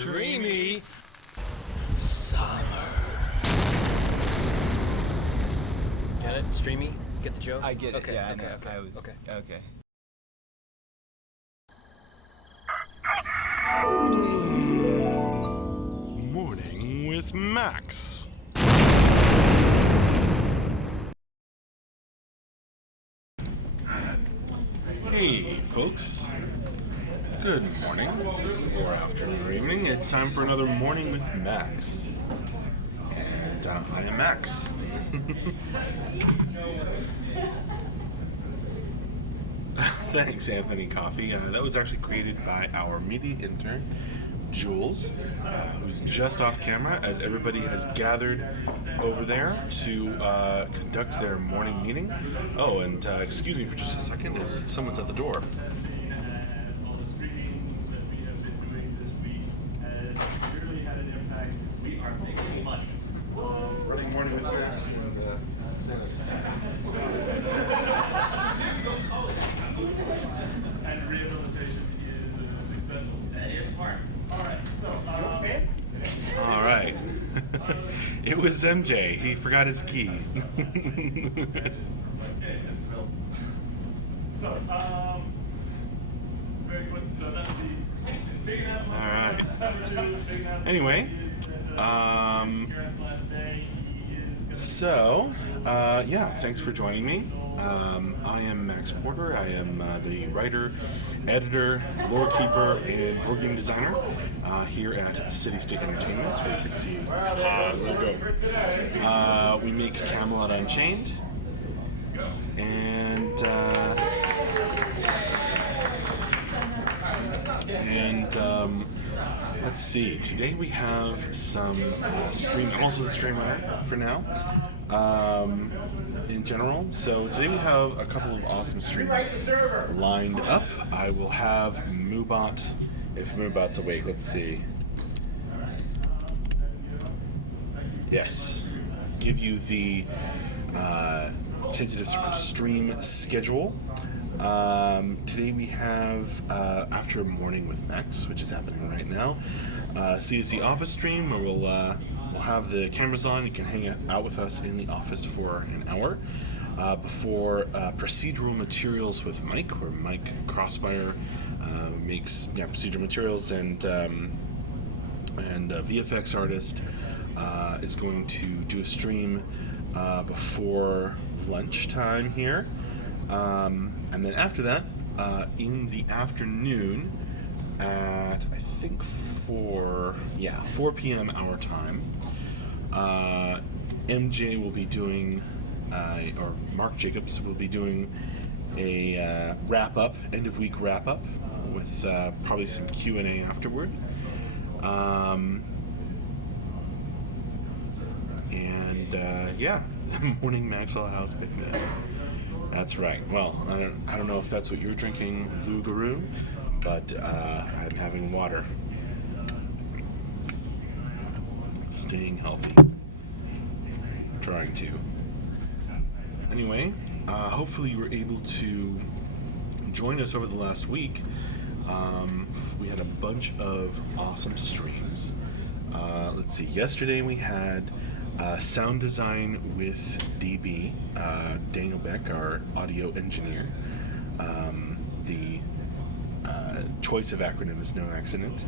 Streamy Summer. Get it? Streamy? Get the joke? I get it. Okay, Yeah, okay, I know. okay, I was okay. okay. Morning with Max. Hey, folks. Good morning, or afternoon, or evening. It's time for another Morning with Max. And I am Max. Thanks, Anthony Coffee. That was actually created by our media intern, Jules, who's just off camera as everybody has gathered over there to conduct their morning meeting. Oh, and excuse me for just a second, as someone's at the door. Running morning with Max and And rehabilitation is successful. It's hard. All right. So, all right. It was MJ. He forgot his keys. so, very quick. So that's the big announcement. All right. Number two, big announcement. Anyway, is that, Garrett's last day. He is gonna So, yeah, thanks for joining me. I am Max Porter. I am the writer, editor, lore keeper, and board game designer here at City State Entertainment, where you can see logo. We make Camelot Unchained, and let's see. Today we have some stream. I'm also the streamer for now. In general, so today we have a couple of awesome streams lined up. I will have Moobot, if Moobot's awake. Let's see. Yes, give you the tentative stream schedule. Today we have After Morning with Max, which is happening right now. CSC office stream where we'll have the cameras on. You can hang out with us in the office for an hour before procedural materials with Mike, where Mike Crossfire makes procedural materials, and VFX artist is going to do a stream before lunchtime here. And then after that, in the afternoon at, I think 4 p.m. our time, MJ will be doing, or Mark Jacobs will be doing a wrap-up, end-of-week wrap-up with probably some Q&A afterward. The morning Maxwell House picnic. That's right. Well, I don't know if that's what you're drinking, Lugaroo, but I'm having water. Staying healthy. Trying to. Anyway, hopefully you were able to join us over the last week. We had a bunch of awesome streams. Let's see. Yesterday we had sound design with DB, Daniel Beck, our audio engineer. The choice of acronym is no accident.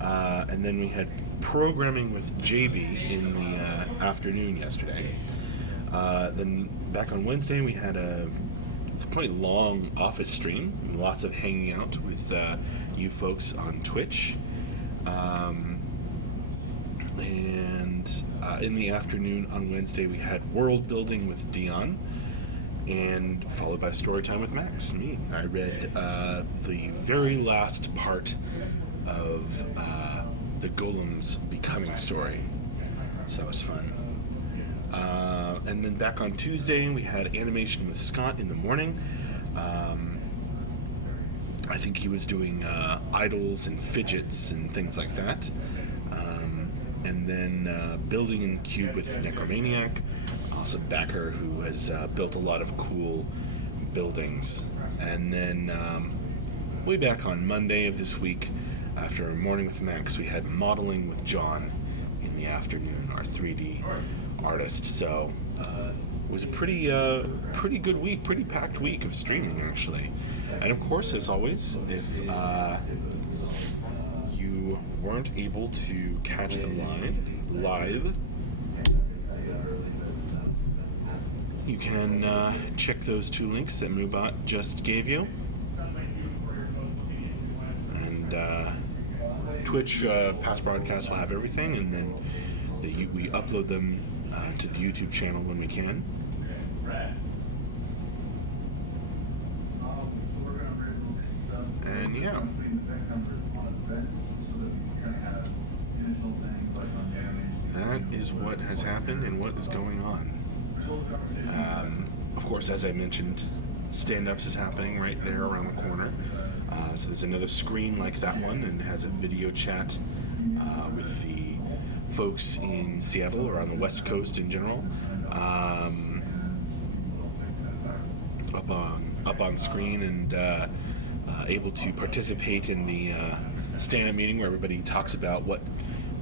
And then we had programming with JB in the afternoon yesterday. Then back on Wednesday we had a quite long office stream, lots of hanging out with you folks on Twitch. And in the afternoon on Wednesday we had world building with Dion, and followed by story time with Max, me. I read the very last part of the Golem's Becoming story, so that was fun. And then back on Tuesday we had animation with Scott in the morning. I think he was doing idols and fidgets and things like that. And then building in Cube with Necromaniac, awesome backer who has built a lot of cool buildings. And then way back on Monday of this week, After Morning with Max, we had Modeling with John in the afternoon, our 3D artist. So it was a pretty good week, pretty packed week of streaming, actually. And of course, as always, if you weren't able to catch them live, you can check those two links that Mubot just gave you. And Twitch past broadcasts will have everything, and then we upload them to the YouTube channel when we can. And yeah. That is what has happened and what is going on. Of course, as I mentioned, stand-ups is happening right there around the corner. So there's another screen like that one, and it has a video chat with the folks in Seattle or on the West Coast in general. Up on screen and able to participate in the stand-up meeting where everybody talks about what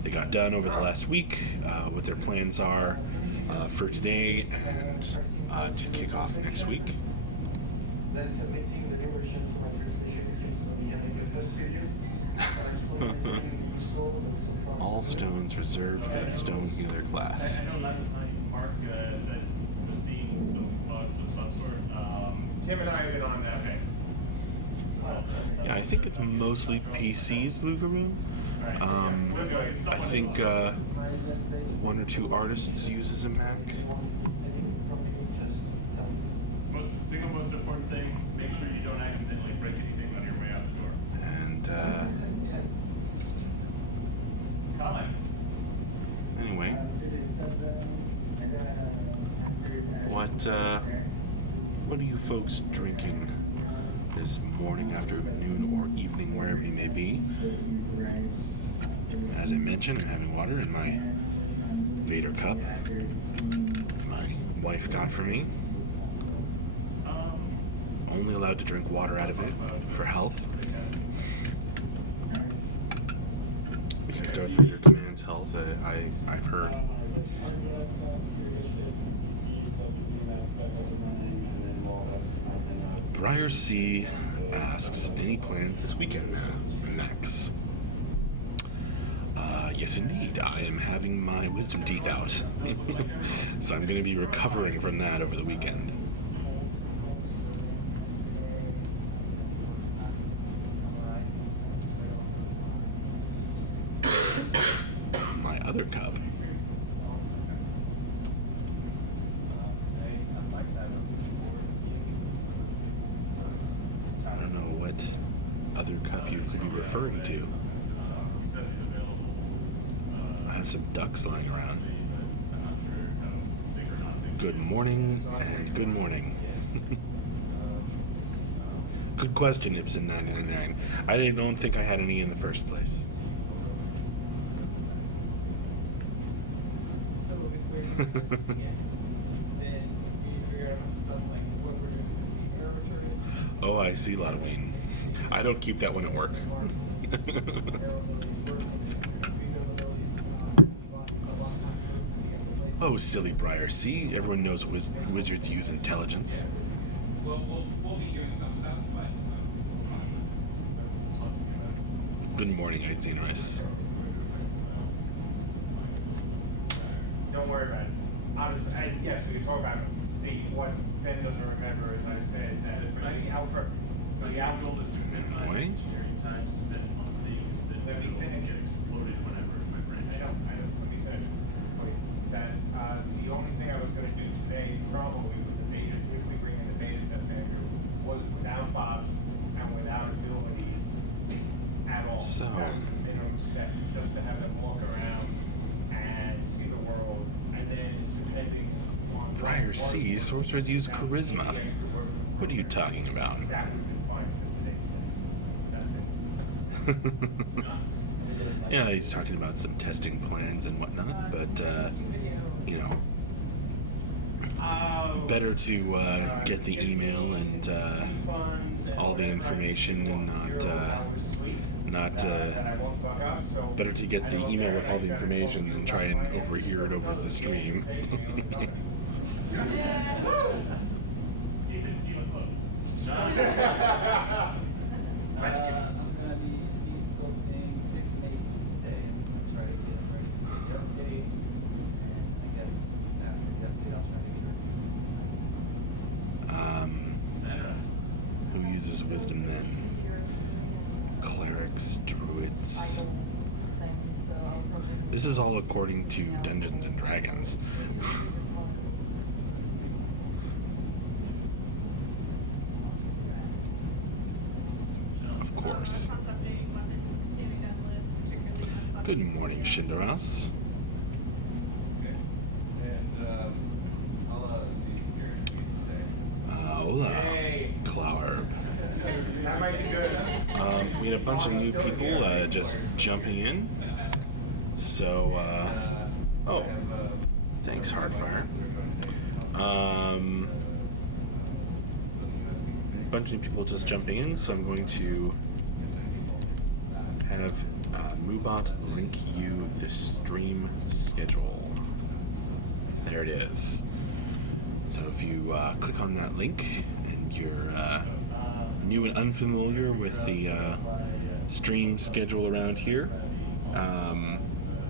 they got done over the last week, what their plans are for today, and to kick off next week. All stones reserved for the stone healer class. I know last night Mark said he was seeing some bugs of some sort. Tim and I have been on that. Okay. Yeah, I think it's mostly PCs, Lugaroo. I think one or two artists uses a Mac. Single most important thing, make sure you don't accidentally break anything on your way out the door. And Comment. anyway, what are you folks drinking this morning, afternoon, or evening, wherever you may be? As I mentioned, I'm having water in my Vader cup. My wife got for me. Only allowed to drink water out of it for health. Because Darth Vader commands health, I've heard. Briar C asks, any plans this weekend, Max? Yes, indeed. I am having my wisdom teeth out. So I'm going to be recovering from that over the weekend. My other cup. I don't know what other cup you could be referring to. I have some ducks lying around. Good morning and good morning. Good question, Ibsen999. I don't think I had any in the first place. Oh, I see, Halloween. I don't keep that one at work. Oh, silly Briar. See, everyone knows wizards use intelligence. Good morning, Xenorus. Don't worry about it. Honestly, yes, we can talk about what Ben doesn't remember is I said that for the Alpha is to minimize time spent on things that get exploded whenever my brain. I know. Let me finish. That the only thing I was going to do today, probably with the beta, if we bring in the beta test Andrew, was without bots and without abilities at all. So, Just to have them walk around and see the world, and then depending on Briar C, sorcerers use charisma. What are you talking about? that would be fine for today's test. That's it. Yeah, he's talking about some testing plans and whatnot, but, better to get the email and all the information and Not that I won't fuck up. So better to get the email with all the information than try and overhear it over the stream. I'm gonna be speed sculpting 6 faces today. Try to get ready for the update. And I guess after the update I'll try to get Who uses wisdom then? Clerics, druids. This is all according to Dungeons and Dragons. Of course. Good morning, Shindoras. Hola, Hey. Clowerb. That might be good. We had a bunch of new people just jumping in. So, oh, thanks, Hardfire. Bunch of new people just jumping in, so I'm going to have Moobot link you the stream schedule. There it is. So if you click on that link and you're new and unfamiliar with the stream schedule around here,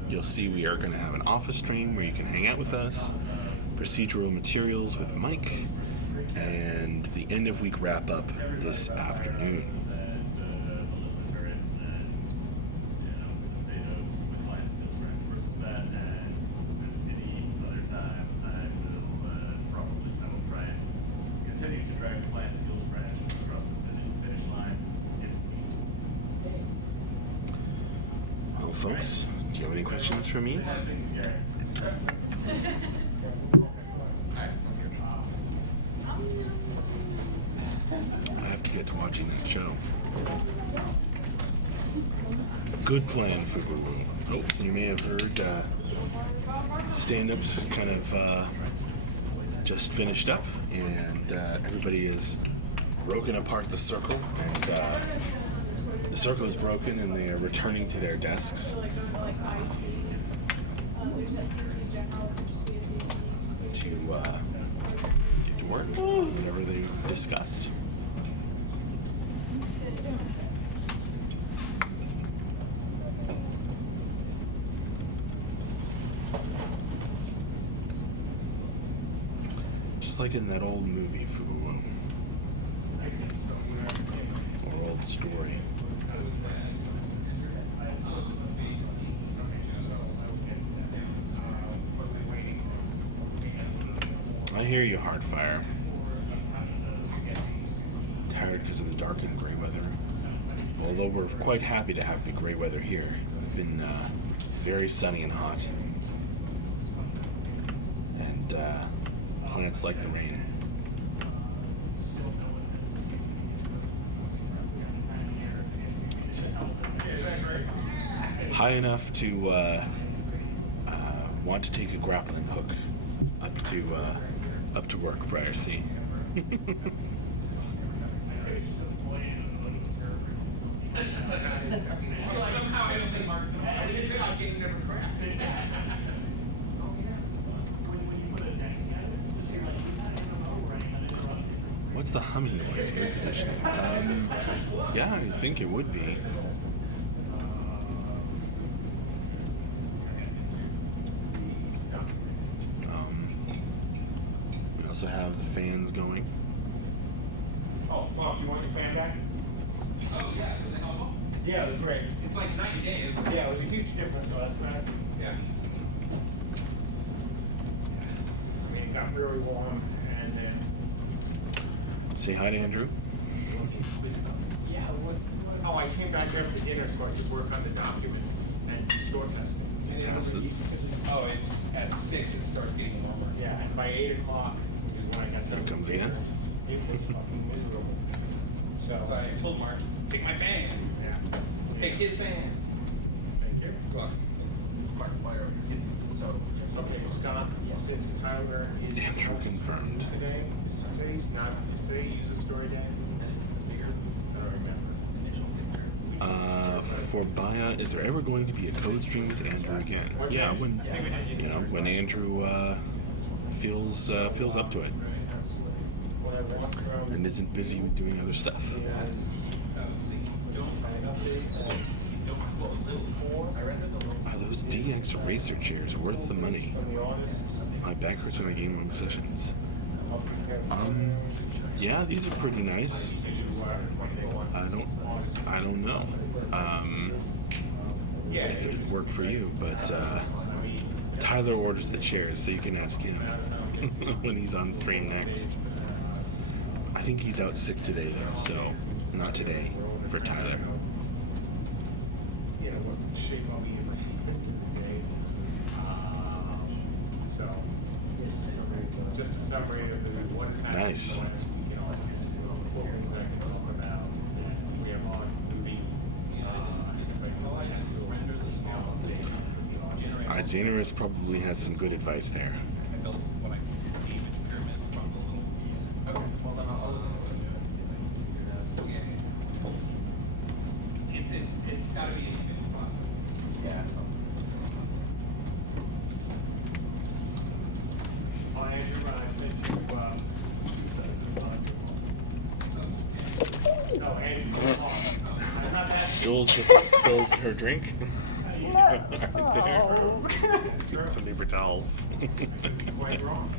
you'll see we are going to have an office stream where you can hang out with us, procedural materials with Mike, and the end of week wrap up this afternoon. Well, folks, do you have any questions for me? I have to get to watching that show. Good plan, Fubu. Oh, you may have heard stand-ups kind of just finished up, and everybody is broken apart the circle, and the circle is broken, and they are returning to their desks to get to work, whatever they discussed. Just like in that old movie, Fubu, or old story. I hear you, Hardfire. Tired because of the dark and gray weather. Although we're quite happy to have the gray weather here. It's been very sunny and hot. And plants like the rain. High enough to want to take a grappling hook up to work, Briar C. What's the humming noise? Air conditioning. Yeah, I think it would be. We also have the fans going. Oh, Tom, you want your fan back? Oh, yeah, did they help them? Yeah, it was great. It's like 90 days. Yeah, it was a huge difference to us, man. Yeah. I mean, it got really warm, and then... Say hi to Andrew. Yeah, what? Oh, I came back after dinner so I could work on the document and short message. Passes. Oh, at 6 it starts getting warmer. Yeah, and by 8 o'clock is when I got done. Here it comes with again. dinner. It was fucking miserable. So I told Mark, take my fan. Yeah. Take his fan. Thank you. Well, Mark Meyer, kids, so. Okay, Scott, since Tyler is... Andrew confirmed. Today, Sundays, not today, user story day. I don't remember. for Baya, is there ever going to be a code stream with Andrew again? Yeah, when Andrew feels up to it and isn't busy with doing other stuff. Are those DX racer chairs worth the money? My back hurts when I game long sessions. Yeah, these are pretty nice. I don't know. If it would work for you, but Tyler orders the chairs, so you can ask him when he's on stream next. I think he's out sick today though, so not today for Tyler. So, just a summary of what is happening. Nice. Xanarus probably has some good advice there. I built what I call the image pyramid from the little piece. Okay, well then I'll look into it and see if I can figure it out. It's got to be a human process. Yeah, something. Andrew, I sent you, no, Andrew, I'm not that. Jules just spilled her drink. Some paper towels. Quite wrong.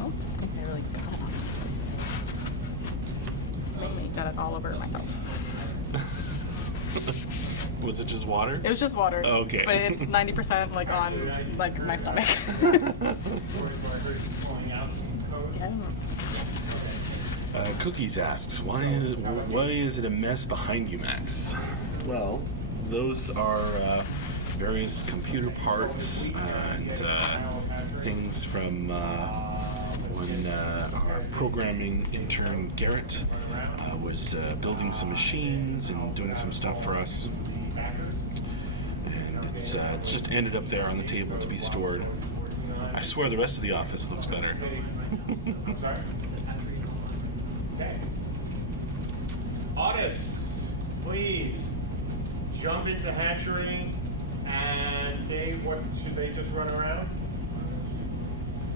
Oh, I really got it on. Mainly got it all over myself. Was it just water? It was just water. Okay. But it's 90% like on like my stomach. Cookies asks, why is it a mess behind you, Max? Well, those are various computer parts and things from when our programming intern Garrett was building some machines and doing some stuff for us. And it's just ended up there on the table to be stored. I swear the rest of the office looks better. Okay. Artists, please jump into hatchery. And Dave, what should they just run around?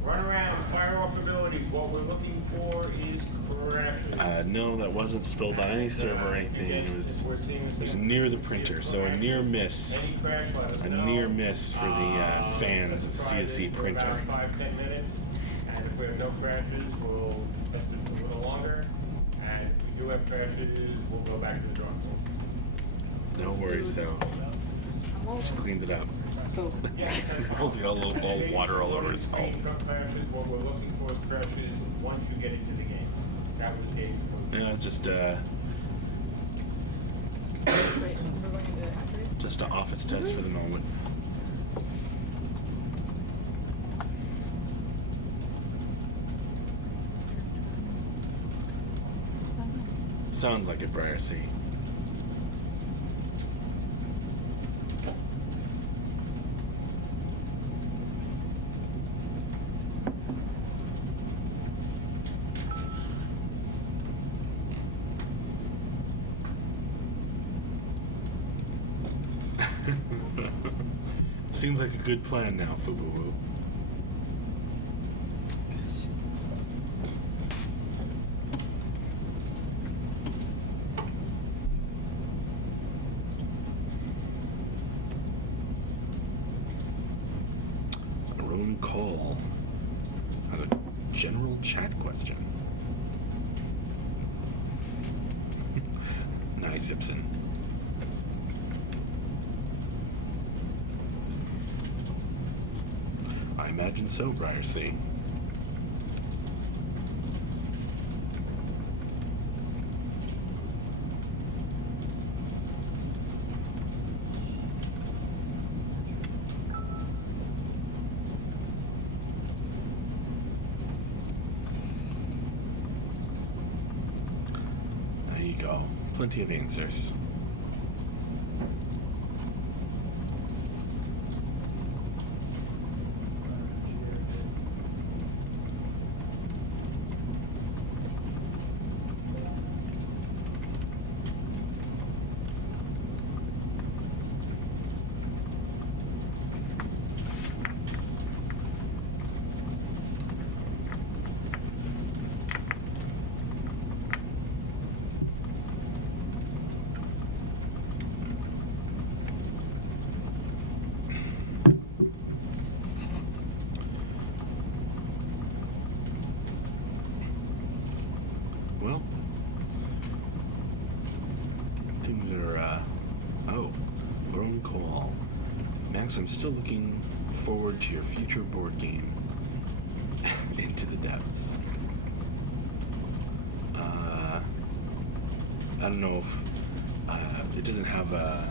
Run around, fire off abilities. What we're looking for is crashes. No, that wasn't spilled on any server or anything. It was near the printer, so a near miss. Any crash, let us A know. near miss for the fans of CSE printer. About 5-10 minutes, and if we have no crashes, we'll test it a little longer. And if we do have crashes, we'll go back to the drawing board. No worries though. Just cleaned it up. So He's also got a little ball of water all over his head. Crashes, what we're looking for is crashes once you get into the game. That was Dave's point. Yeah, it's just wait, we're going into hatchery? just an office test for the moment. Sounds like it, Briar C. Seems like a good plan now, Fubu. Roan Cole has a general chat question. Nice, Ibsen. I imagine so, Briar C. you go. Plenty of answers. Well, things are, oh, Lone Call. Max, I'm still looking forward to your future board game, Into the Depths. I don't know if, it doesn't have a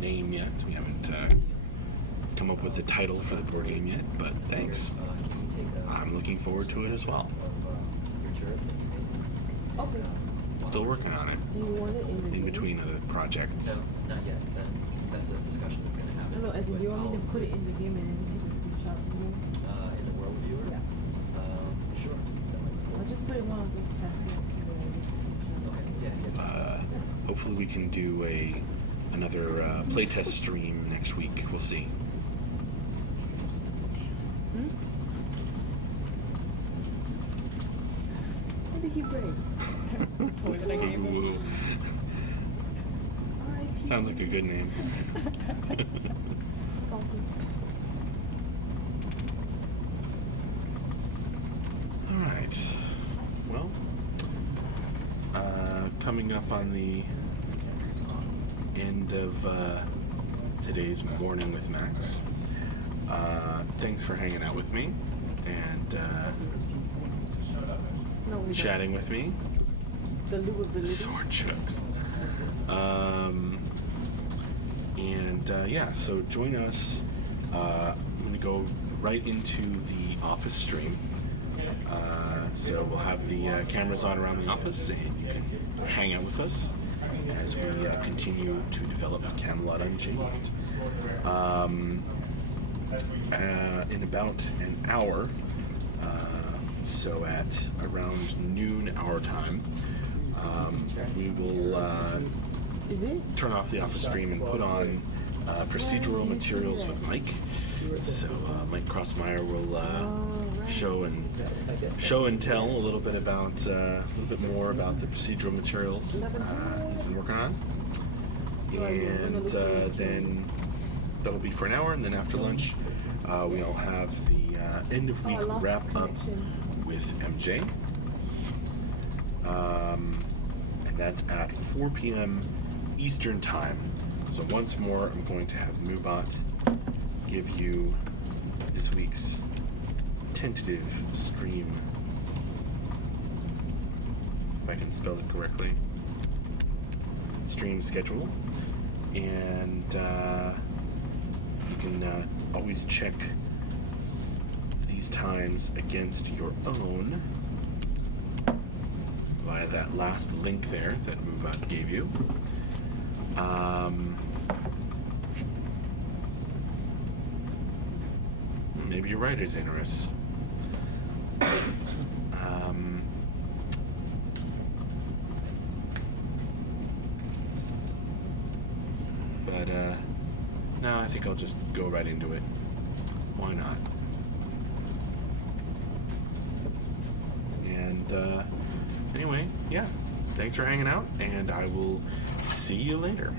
name yet. We haven't come up with a title for the board game yet, but thanks. I'm looking forward to it as well. Okay. Still working on it, Do you want it in the in between other projects. No, not yet. That's a discussion that's going to happen. No, as in, do you want me to put it in the game and then take a screenshot for you? In the world viewer? Yeah. Sure. That might be cool. I'll just put it in one of those tests. Okay, yeah. Hopefully we can do another playtest stream next week. We'll see. What did he break? Toy that I gave him. Ooh. R.I.P. Sounds like a good name. Awesome. All right. Well, coming up on the end of today's Morning with Max. Thanks for hanging out with me and No, we don't. chatting with me. The loop of the little. Sword chucks. Yeah, so join us. I'm going to go right into the office stream. So we'll have the cameras on around the office, and you can hang out with us as we continue to develop Camelot Unchained. In about an hour, so at around noon our time, we will Is it? turn off the office stream and put on procedural materials with Mike. So Mike Crossmeyer will show and tell a little bit more about the procedural materials he's been working on, and then that'll be for an hour. And then after lunch, we'll have the end of week I lost wrap up connection. with MJ. And that's at 4 p.m. Eastern Time. So once more, I'm going to have Moobot give you this week's tentative stream, if I can spell it correctly, stream schedule. And you can always check these times against your own via that last link there that Moobot gave you. Maybe you're right, Xanarus. But no, I think I'll just go right into it. Why not? And anyway, yeah. Thanks for hanging out, and I will see you later.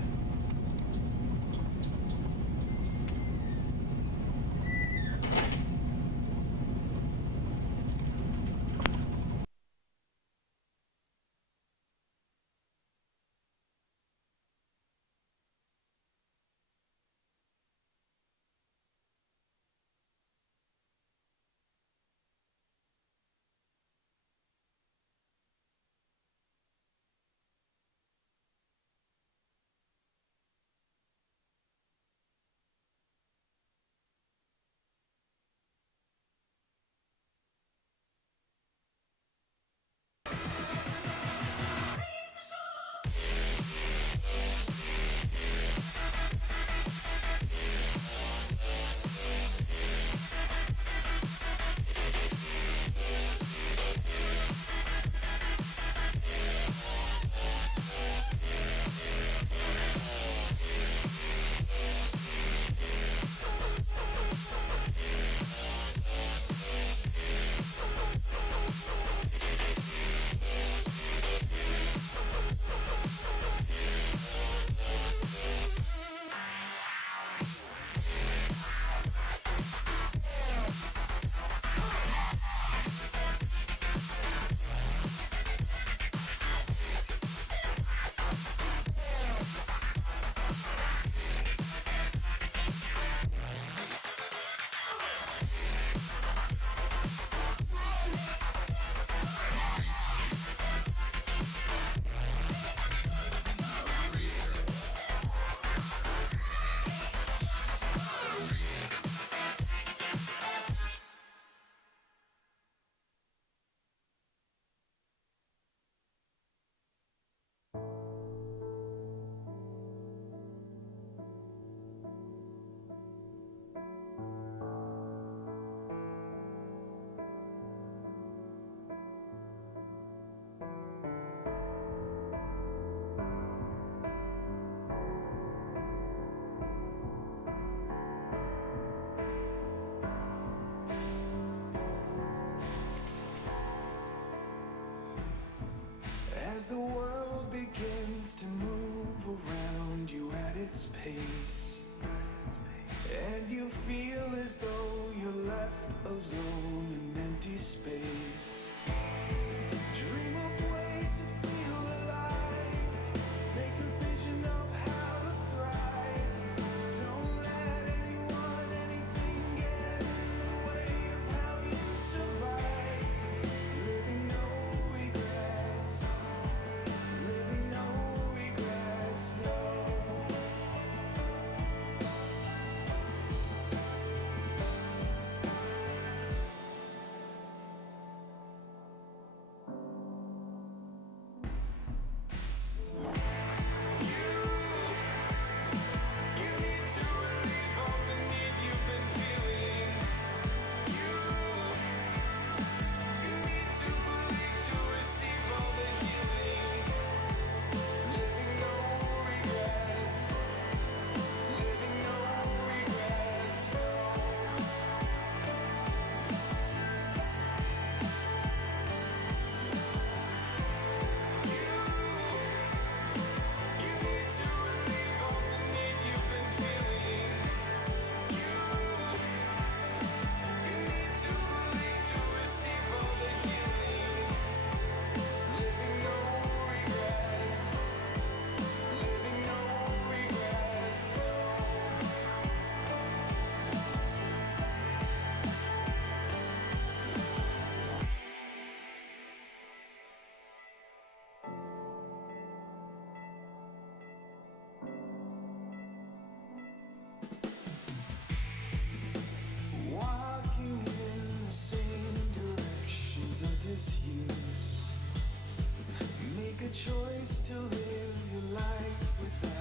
choice to live your life without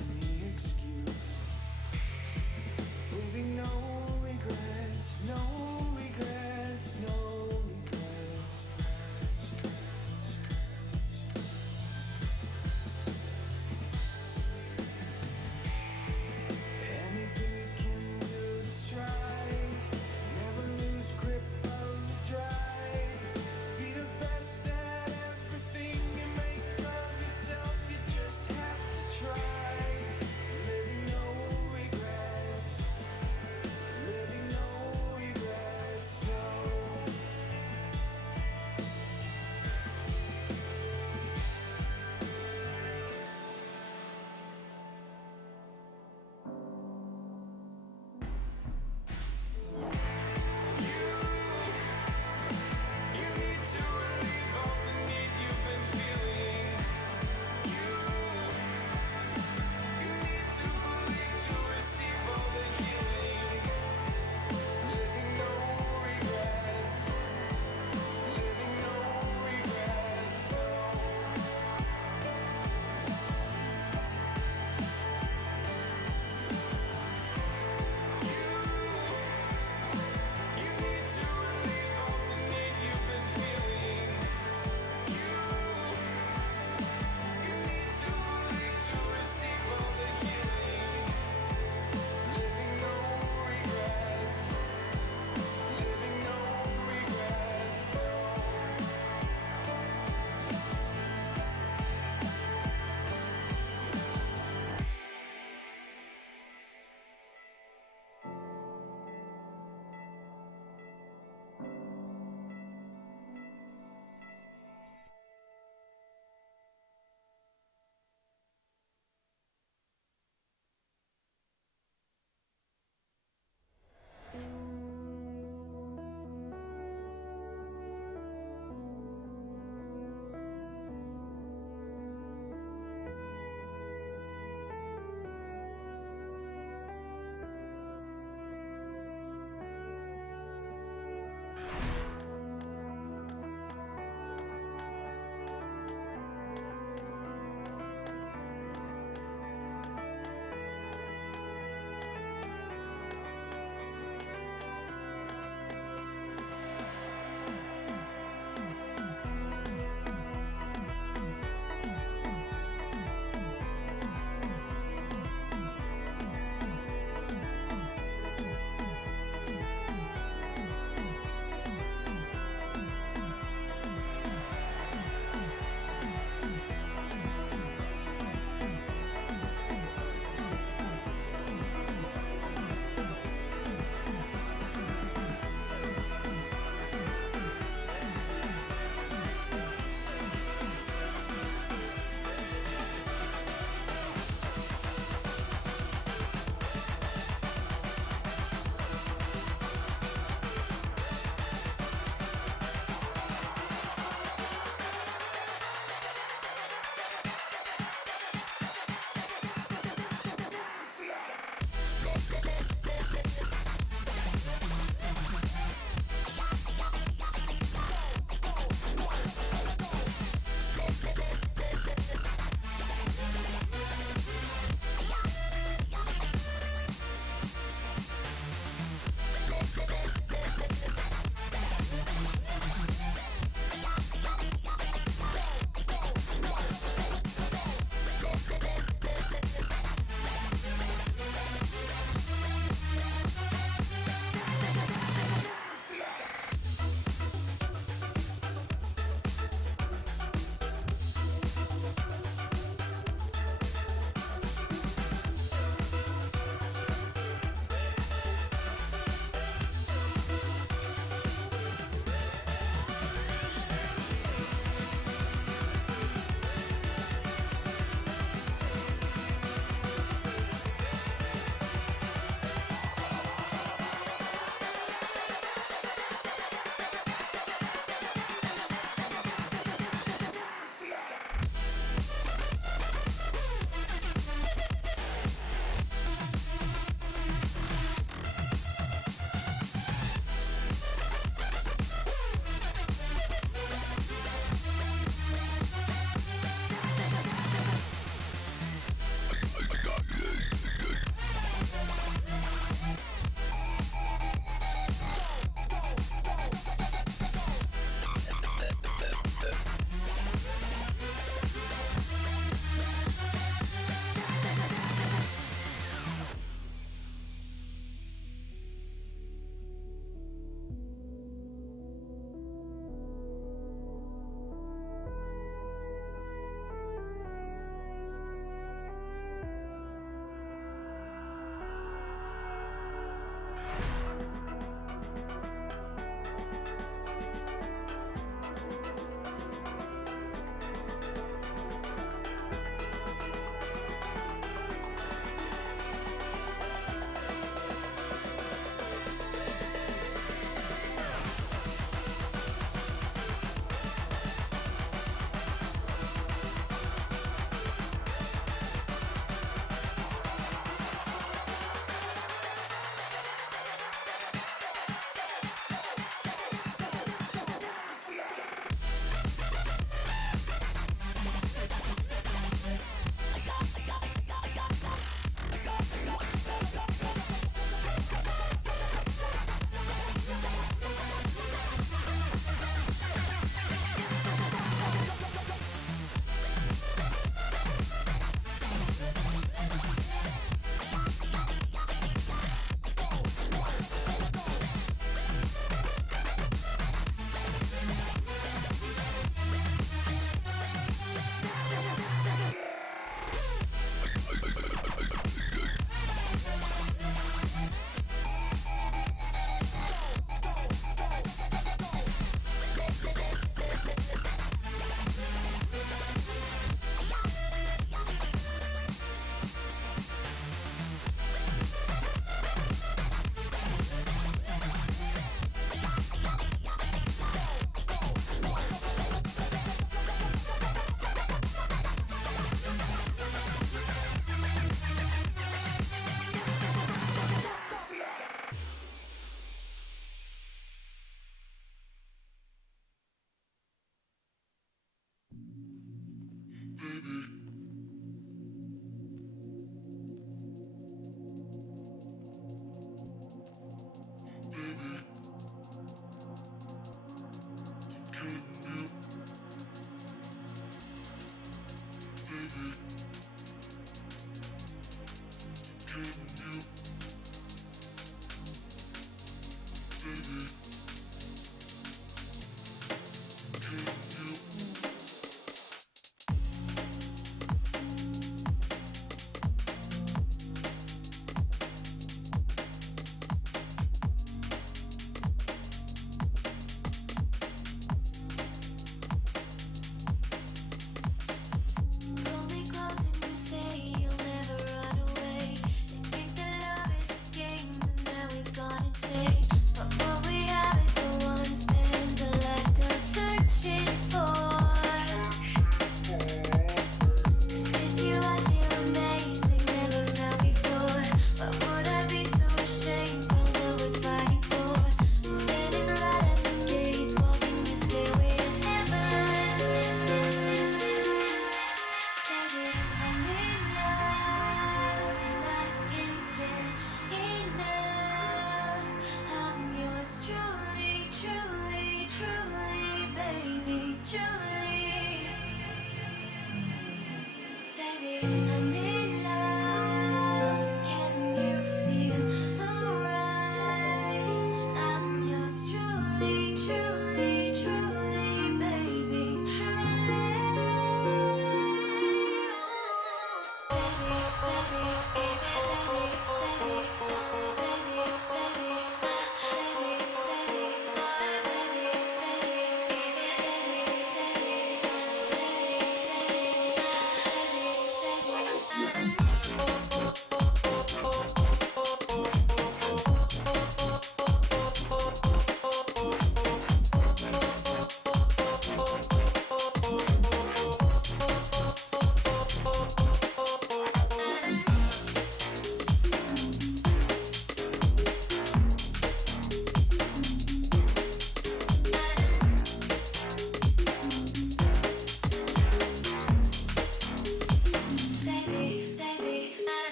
any excuse. Leaving no regrets, no regrets, no regrets. Anything you can do to strive, never lose grip of the drive. Be the best at everything you make of yourself, you just have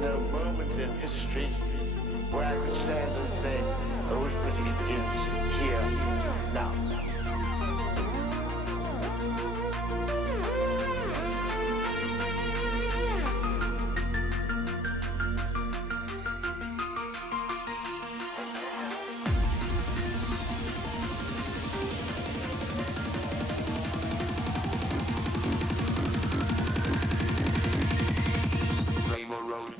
no moment in history where I could stand and say, oh, it begins here, now. Rainbow Road.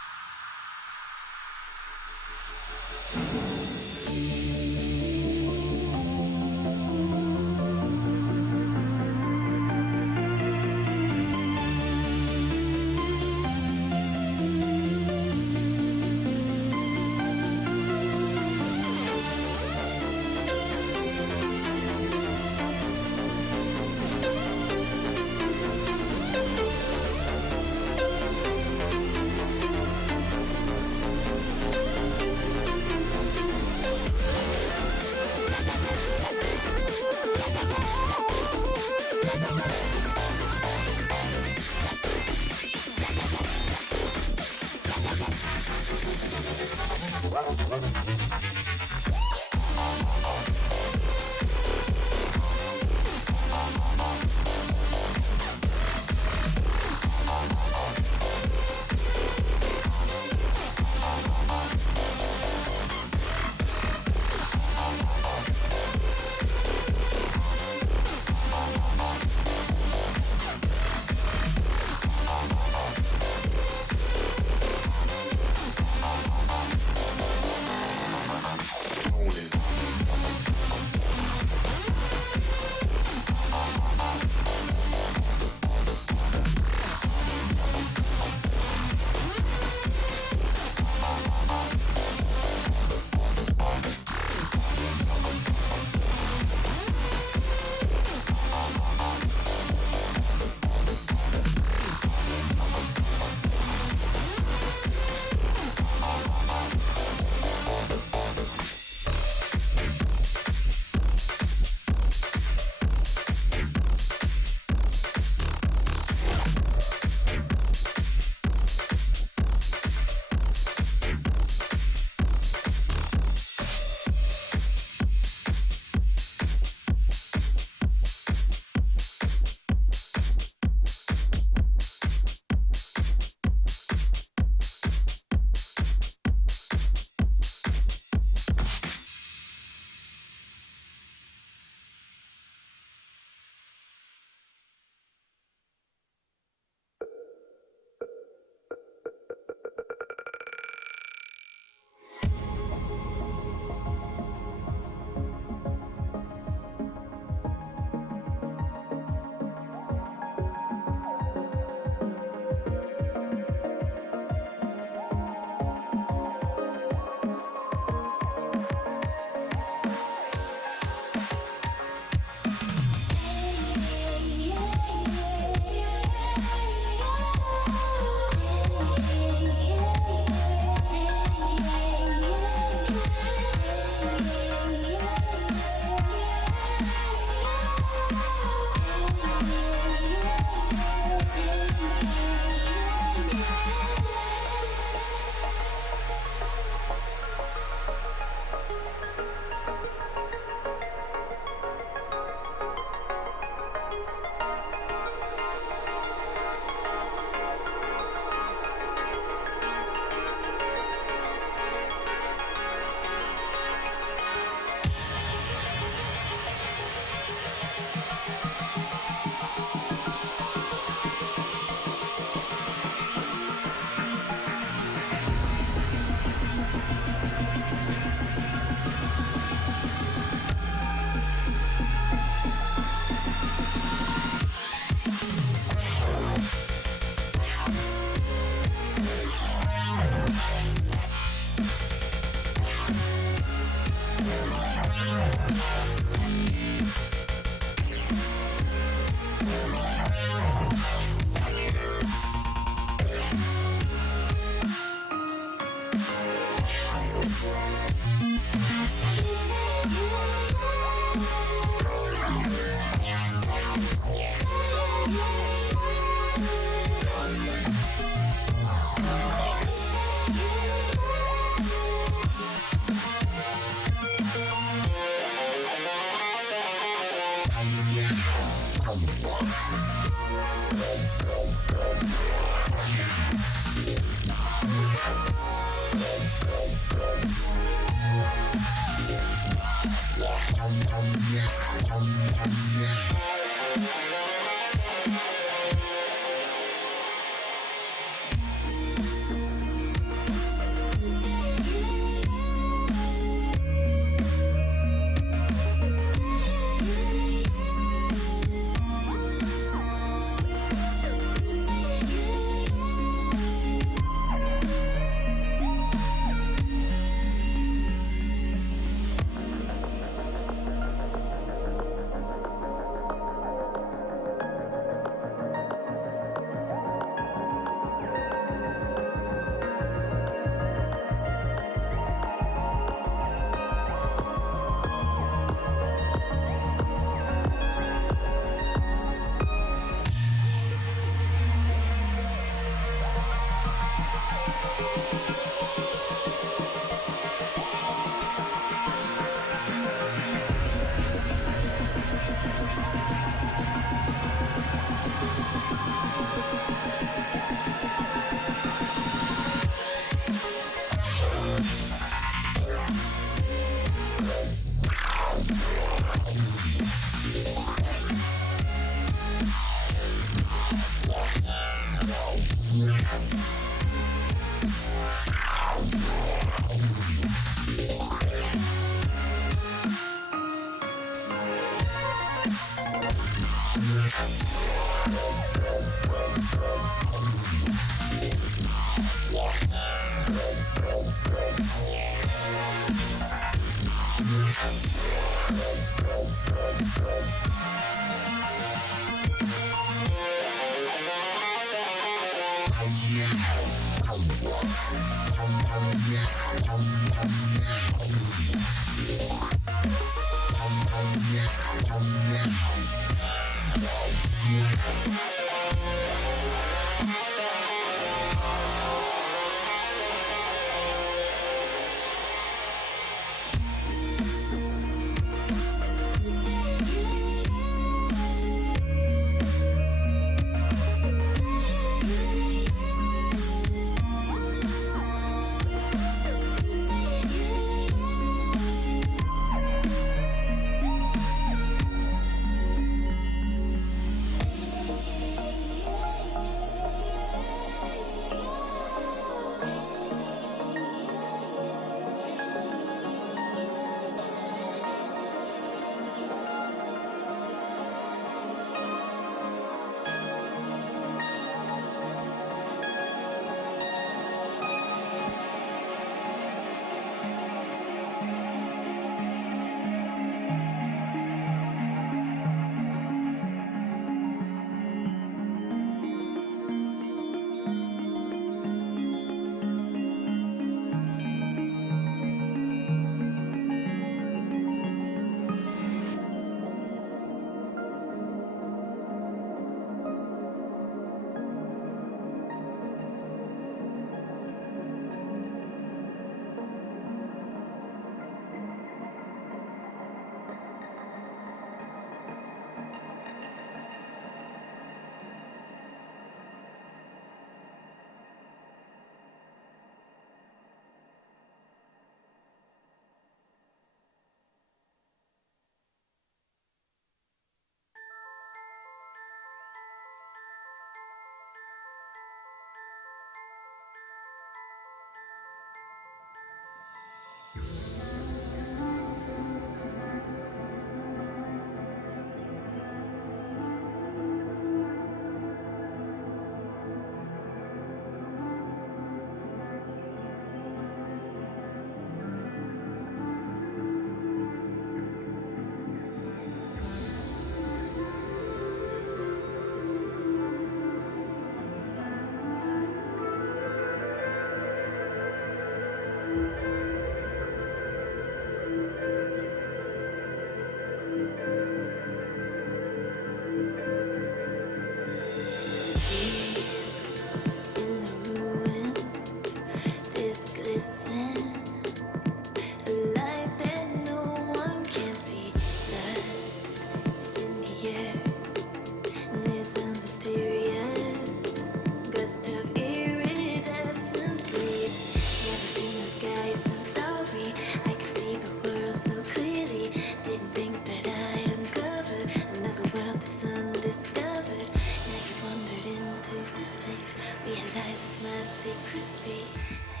realizes my secret space.